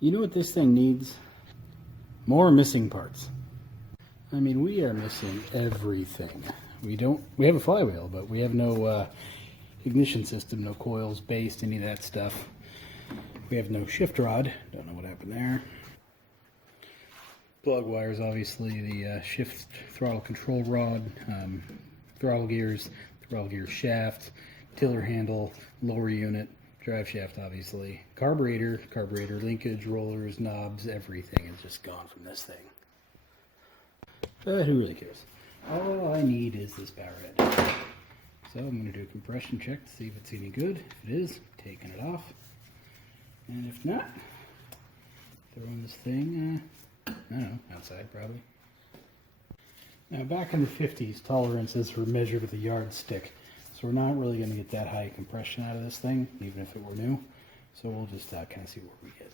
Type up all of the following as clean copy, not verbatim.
You know what this thing needs? More missing parts. I mean, we are missing everything. We have a flywheel, but we have no ignition system, no coils, base, any of that stuff. We have no shift rod. Don't know what happened there. Plug wires, obviously, the shift throttle control rod, throttle gear shaft, tiller handle, lower unit, drive shaft, obviously, carburetor linkage, rollers, knobs, everything is just gone from this thing. But who really cares? All I need is this Powerhead. So I'm going to do a compression check to see if it's any good. If it is, taking it off. And if not, throwing this thing, I don't know, outside probably. Now back in the 50s, tolerances were measured with a yardstick. So we're not really going to get that high compression out of this thing, even if it were new. So we'll just kind of see what we get.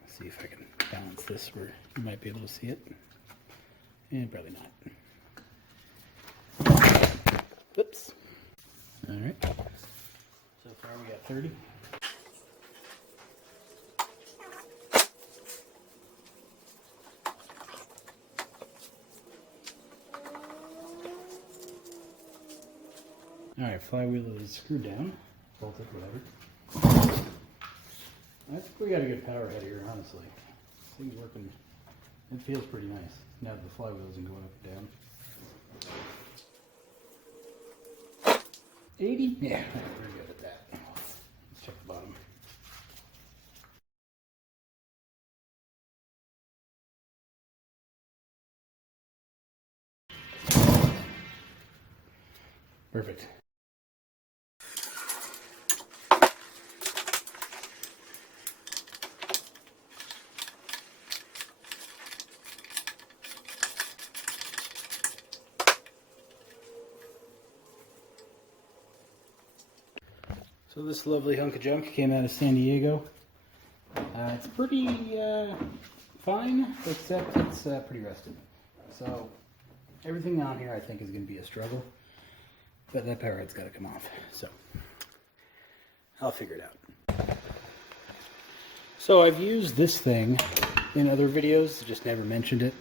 Let's see if I can balance this where you might be able to see it. And probably not. Oops. All right. So far we got 30. All right, flywheel is screwed down, bolted, whatever. I think we got a good Powerhead here, honestly. This thing's working. It feels pretty nice now that the flywheel isn't going up and down. 80? Yeah, we're good at that. Let's check the bottom. Perfect. So this lovely hunk of junk came out of San Diego. It's pretty fine, except it's pretty rusted. So everything on here I think is going to be a struggle. But that Powerhead's got to come off. So I'll figure it out. So I've used this thing in other videos, just never mentioned it.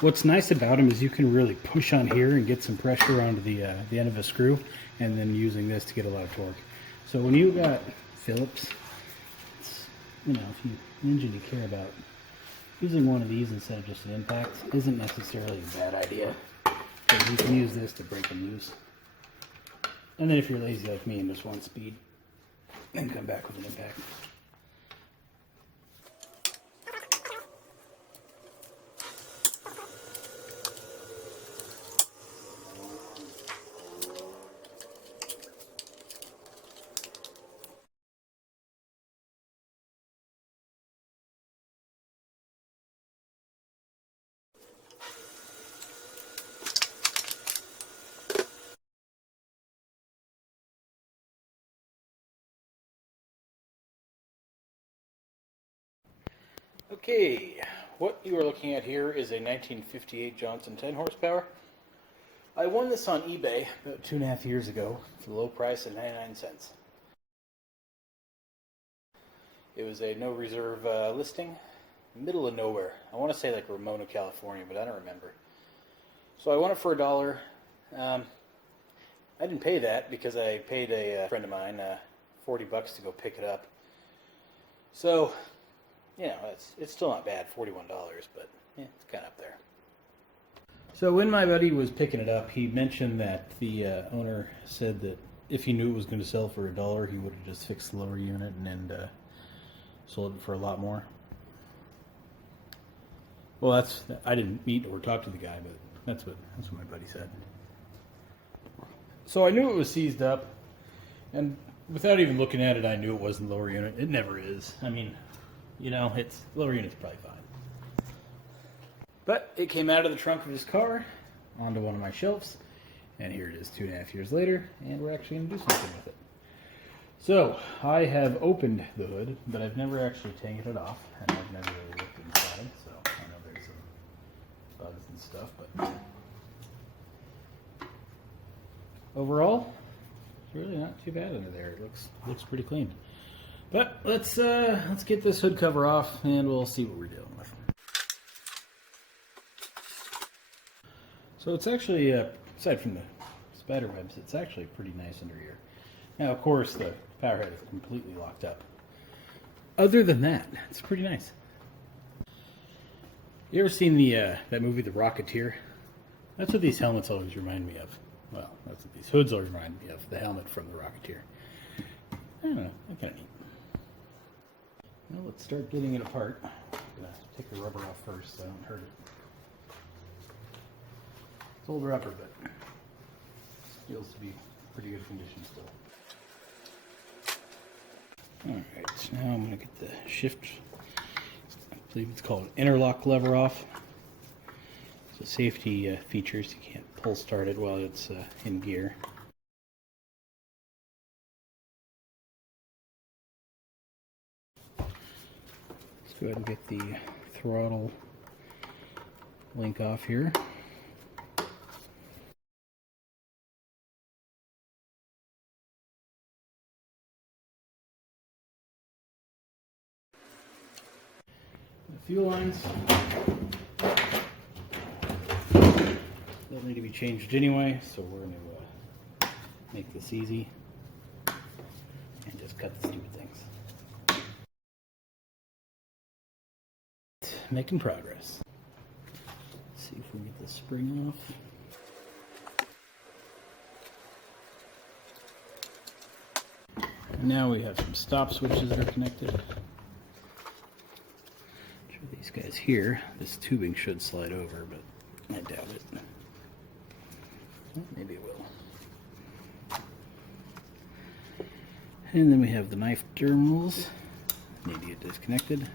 What's nice about them is you can really push on here and get some pressure onto the end of a screw, and then using this to get a lot of torque. So when you got Phillips, it's, you know, if you an engine you care about, using one of these instead of just an impact isn't necessarily a bad idea. Because you can use this to break them loose. And then if you're lazy like me and just want speed, then come back with an impact. Okay, what you are looking at here is a 1958 Johnson 10 horsepower. I won this on eBay about 2.5 years ago for the low price of 99 cents. It was a no reserve listing, middle of nowhere. I want to say like Ramona, California, but I don't remember. So I won it for $1. I didn't pay that because I paid a friend of mine $40 to go pick it up. So, you know, it's still not bad, $41, but yeah, it's kind of up there. So when my buddy was picking it up, he mentioned that the owner said that if he knew it was going to sell for $1, he would have just fixed the lower unit and sold it for a lot more. Well, I didn't meet or talk to the guy, but that's what my buddy said. So I knew it was seized up, and without even looking at it, I knew it wasn't the lower unit. It never is. I mean, you know, it's lower unit's probably fine. But it came out of the trunk of his car onto one of my shelves, and here it is 2.5 years later, and we're actually going to do something with it. So I have opened the hood, but I've never actually taken it off, and I've never really looked inside, so I know there's some bugs and stuff, but overall, it's really not too bad under there. It looks pretty clean. But let's get this hood cover off and we'll see what we're dealing with. So it's actually, aside from the spider webs, it's actually pretty nice under here. Now, of course, the Powerhead is completely locked up. Other than that, it's pretty nice. You ever seen that movie, The Rocketeer? That's what these helmets always remind me of. Well, that's what these hoods always remind me of, the helmet from The Rocketeer. I don't know, that's kind of neat. Well, let's start getting it apart. I'm going to take the rubber off first so I don't hurt it. It's old rubber, but feels to be pretty good condition still. Alright, so now I'm going to get the shift, I believe it's called interlock lever off. So safety features, you can't pull start it while it's in gear. Let's go ahead and get the throttle link off here. The fuel lines they'll need to be changed anyway, so we're going to make this easy and just cut the stupid things. Making progress. Let's see if we can get the spring off. And now we have some stop switches that are connected. These guys here, this tubing should slide over, but I doubt it. Well, maybe it will. And then we have the knife terminals. Need to get disconnected.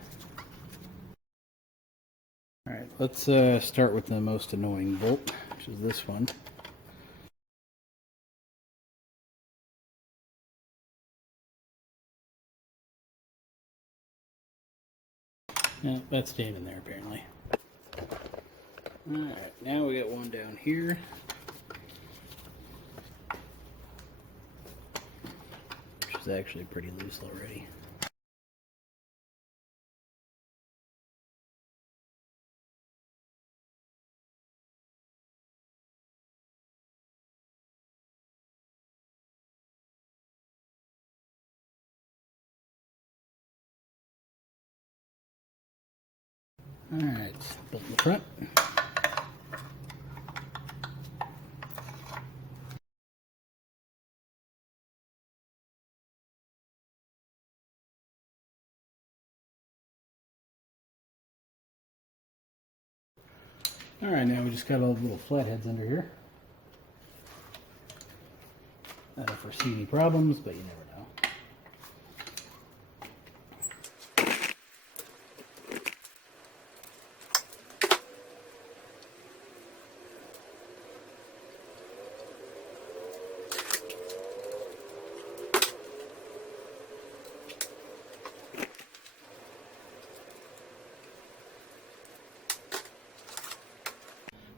Alright, let's start with the most annoying bolt, which is this one. Yeah, that's staying in there apparently. Alright, now we got one down here. Which is actually pretty loose already. Alright, bolt in the front. Alright, now we just got all the little flatheads under here. I don't foresee any problems, but you never know.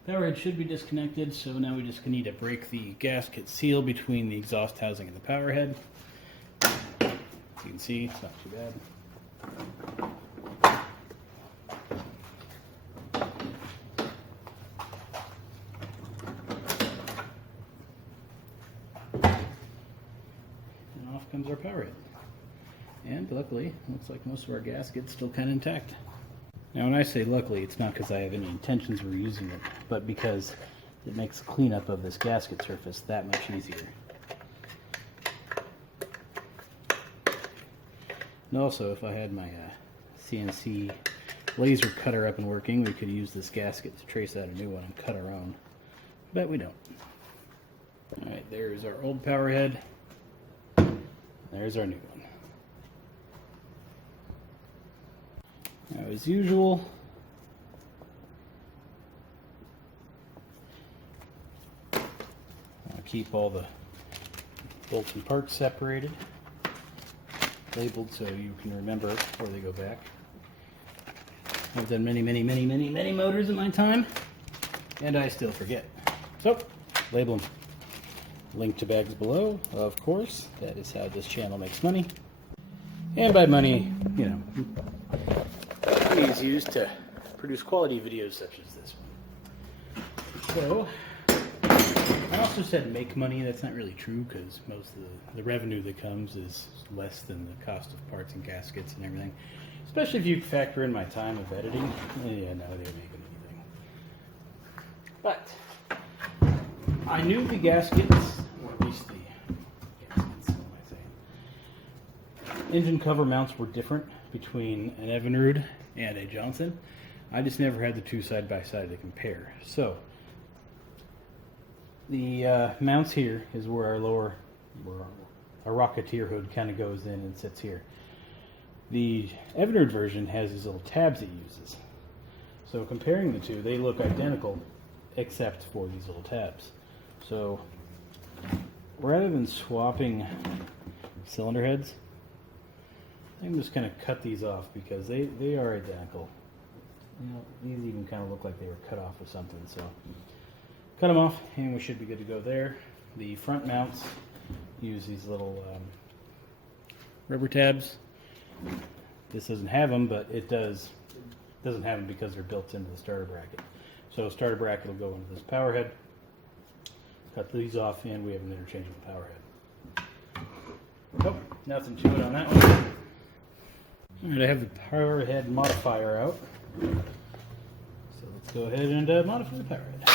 Powerhead should be disconnected, so now we just need to break the gasket seal between the exhaust housing and the powerhead. As you can see, it's not too bad. And off comes our powerhead. And luckily, looks like most of our gasket's still kind of intact. Now when I say luckily, it's not because I have any intentions of reusing it, but because it makes the cleanup of this gasket surface that much easier. And also, if I had my CNC laser cutter up and working, we could use this gasket to trace out a new one and cut our own. But we don't. Alright, there's our old powerhead. There's our new one. Now, as usual, I'll keep all the bolts and parts separated, labeled so you can remember it before they go back. I've done many motors in my time, and I still forget. So, label them. Link to bags below, of course. That is how this channel makes money. And by money, you know, money is used to produce quality videos such as this one. So, I also said make money. That's not really true because most of the revenue that comes is less than the cost of parts and gaskets and everything. Especially if you factor in my time of editing. Yeah, no, they're making anything. But I knew the gaskets, or at least the gaskets, what am I saying? Engine cover mounts were different between an Evinrude and a Johnson. I just never had the two side by side to compare. So the mounts here is where our Rocketeer hood kind of goes in and sits here. The Evinrude version has these little tabs it uses. So comparing the two, they look identical except for these little tabs. So rather than swapping cylinder heads, I'm just going to cut these off because they are identical. You know, these even kind of look like they were cut off of something. So cut them off and we should be good to go there. The front mounts use these little rubber tabs. This doesn't have them, but it doesn't have them because they're built into the starter bracket. So starter bracket will go into this Powerhead. Cut these off and we have an interchangeable Powerhead. Nope, nothing to it on that one. Alright, I have the Powerhead modifier out. So let's go ahead and modify the Powerhead.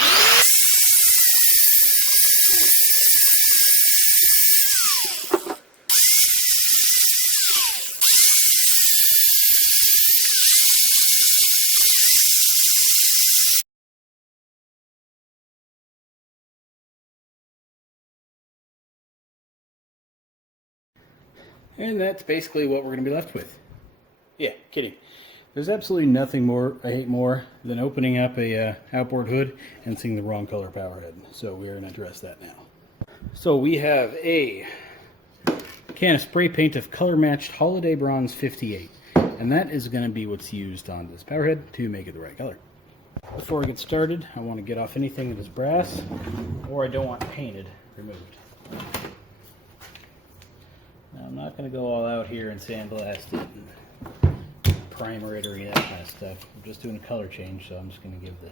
And that's basically what we're going to be left with. Yeah, kidding. There's absolutely nothing more I hate more than opening up a outboard hood and seeing the wrong color Powerhead. So we're going to address that now. So we have a can of spray paint of color matched Holiday Bronze 58. And that is going to be what's used on this Powerhead to make it the right color. Before I get started, I want to get off anything that is brass or I don't want painted removed. Now, I'm not going to go all out here and sandblast it and primer it or any of that kind of stuff. I'm just doing a color change, so I'm just going to give the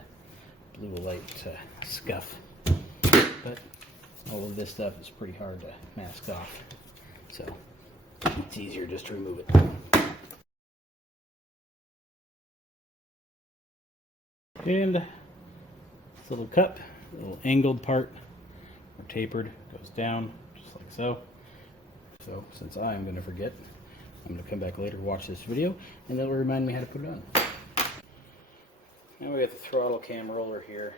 blue a light scuff. But all of this stuff is pretty hard to mask off, so it's easier just to remove it. And this little cup, little angled part, or tapered, goes down just like so. So, since I'm going to forget, I'm going to come back later, watch this video, and that'll remind me how to put it on. Now we got the throttle cam roller here.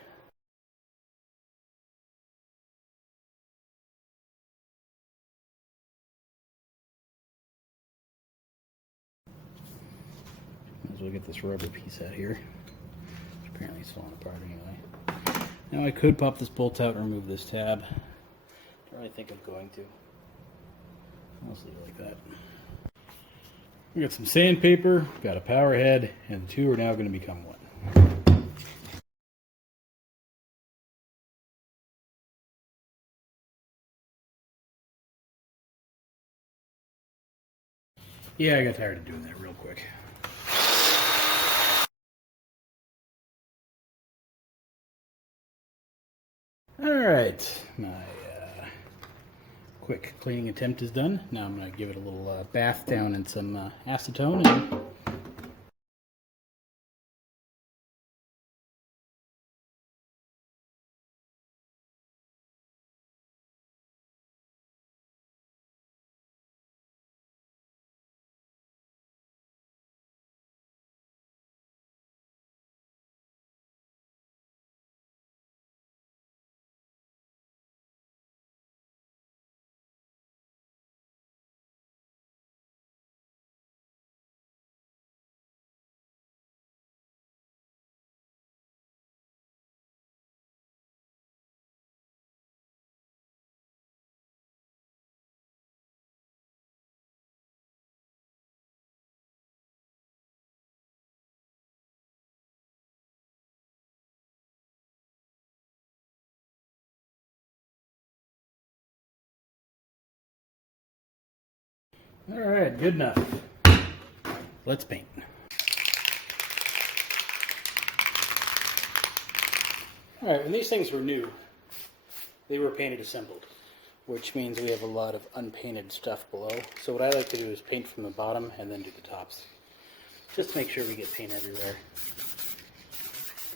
Might as well get this rubber piece out here, which apparently is falling apart anyway. Now I could pop this bolt out and remove this tab. Don't really think I'm going to. I'll just leave it like that. We got some sandpaper, got a Powerhead, and the two are now going to become one. Yeah, I got tired of doing that real quick. Alright, my quick cleaning attempt is done. Now I'm going to give it a little bath down in some acetone and Alright, good enough. Let's paint. Alright, when these things were new, they were painted assembled, which means we have a lot of unpainted stuff below. So what I like to do is paint from the bottom and then do the tops, just to make sure we get paint everywhere.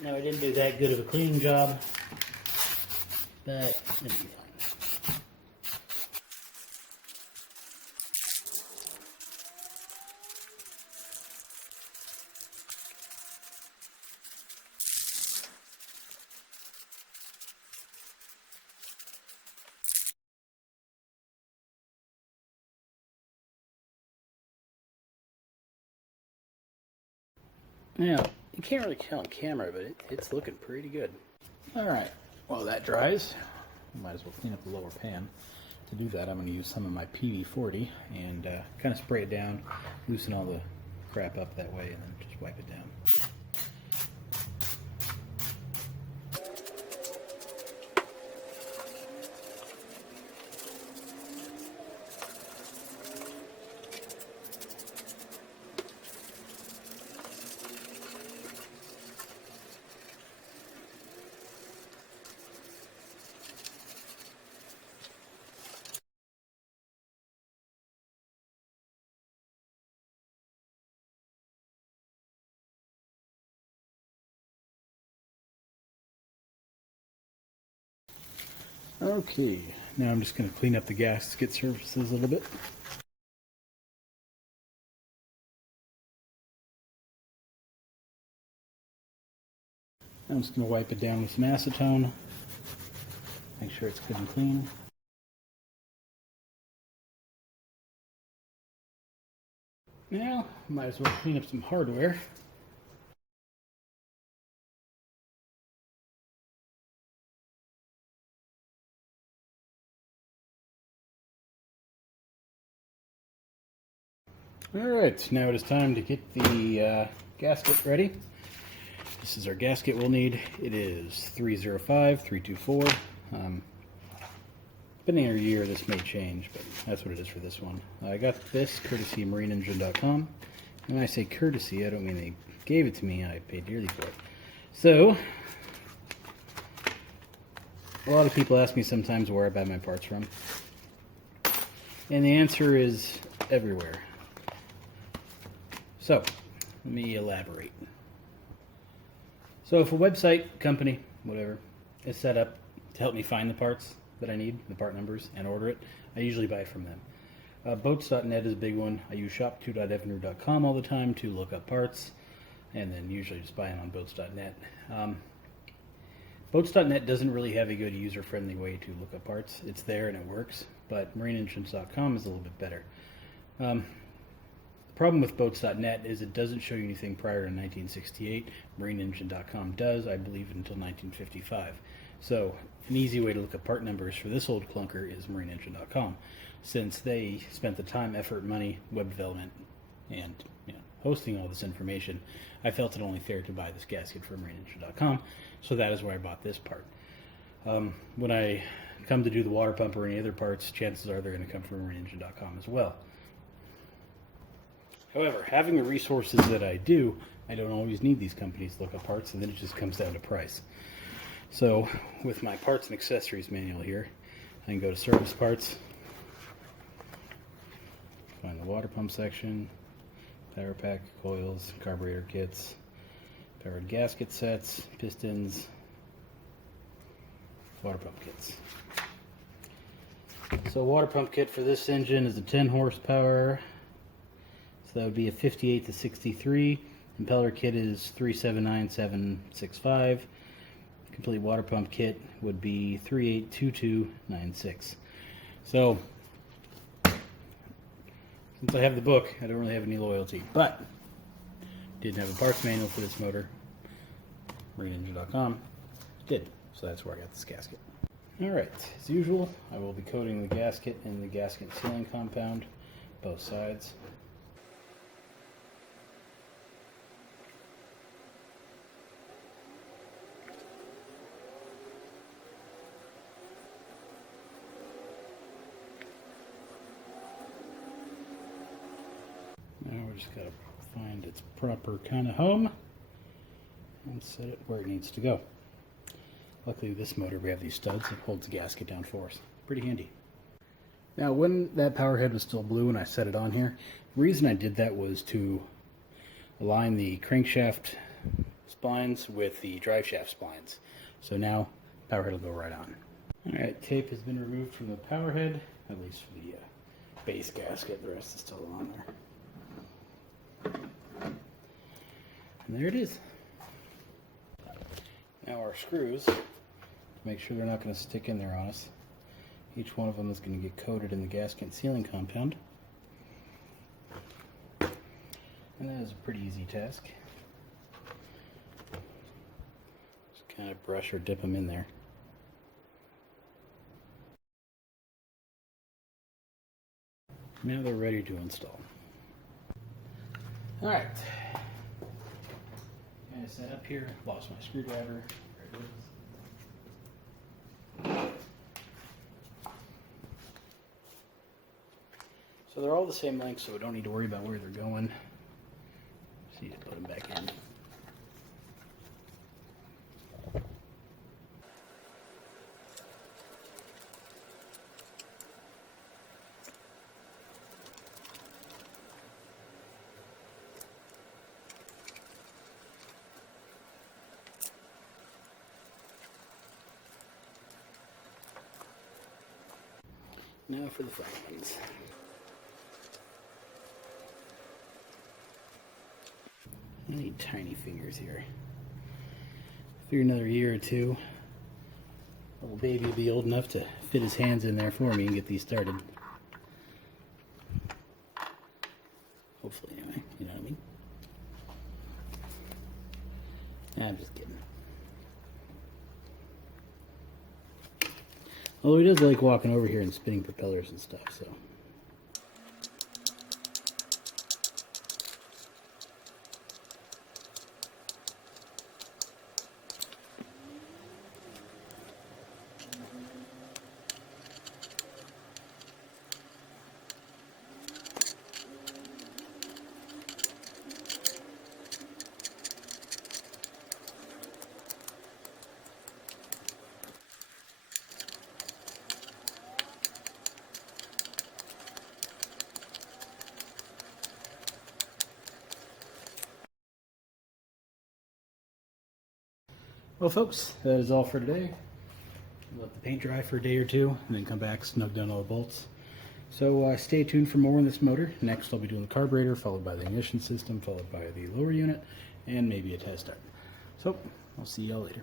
Now I didn't do that good of a cleaning job, but it'll be fine. Now, you can't really tell on camera, but it's looking pretty good. Alright, while that dries, might as well clean up the lower pan. To do that, I'm going to use some of my PV40 and kind of spray it down, loosen all the crap up that way, and then just wipe it down. Okay, now I'm just going to clean up the gasket surfaces a little bit. I'm just going to wipe it down with some acetone, make sure it's good and clean. Now, might as well clean up some hardware. Alright, now it is time to get the gasket ready. This is our gasket we'll need. It is 305, 324. Depending on your year, this may change, but that's what it is for this one. I got this courtesy marineengine.com. And when I say courtesy, I don't mean they gave it to me and I paid dearly for it. So, a lot of people ask me sometimes where I buy my parts from. And the answer is everywhere. So, let me elaborate. So if a website, company, whatever, is set up to help me find the parts that I need, the part numbers, and order it, I usually buy from them. Boats.net is a big one. I use shop2.evinrude.com all the time to look up parts, and then usually just buy them on boats.net. Boats.net doesn't really have a good user-friendly way to look up parts. It's there and it works, but marineengines.com is a little bit better. The problem with boats.net is it doesn't show you anything prior to 1968. Marineengine.com does, I believe, until 1955. So an easy way to look up part numbers for this old clunker is marineengine.com, since they spent the time, effort, money, web development, and hosting all this information. I felt it only fair to buy this gasket from marineengine.com, so that is where I bought this part. When I come to do the water pump or any other parts, chances are they're going to come from marineengine.com as well. However, having the resources that I do, I don't always need these companies to look up parts, and then it just comes down to price. So, with my parts and accessories manual here, I can go to service parts, find the water pump section, power pack, coils, carburetor kits, powered gasket sets, pistons, water pump kits. So, water pump kit for this engine is a 10 horsepower. So that would be a 58 to 63. Impeller kit is 379765. Complete water pump kit would be 382296. So, since I have the book, I don't really have any loyalty. But, didn't have a parts manual for this motor. marineengine.com did. So that's where I got this gasket. Alright, as usual, I will be coating the gasket in the gasket sealing compound, both sides. we just gotta find its proper kind of home and set it where it needs to go. Luckily with this motor we have these studs that holds the gasket down for us. Pretty handy. Now when that power head was still blue and I set it on here, the reason I did that was to align the crankshaft splines with the drive shaft splines. So now power head will go right on. Alright, tape has been removed from the power head, at least for the base gasket. The rest is still on there. And there it is. Now our screws, to make sure they're not going to stick in there on us, each one of them is going to get coated in the gasket sealing compound. And that is a pretty easy task. Just kind of brush or dip them in there. Now they're ready to install. Alright. Kind of set up here. Lost my screwdriver. There it is. So they're all the same length, so we don't need to worry about where they're going. Just need to put them back in. Now for the front ones. I need tiny fingers here. Through another year or two, little baby will be old enough to fit his hands in there for me and get these started. Hopefully, anyway. You know what I mean? I'm just kidding. Although he does like walking over here and spinning propellers and stuff, so. Well, folks, that is all for today. Let the paint dry for a day or two, and then come back, snug down all the bolts. So stay tuned for more on this motor. Next, I'll be doing the carburetor, followed by the ignition system, followed by the lower unit, and maybe a test drive. So, I'll see y'all later.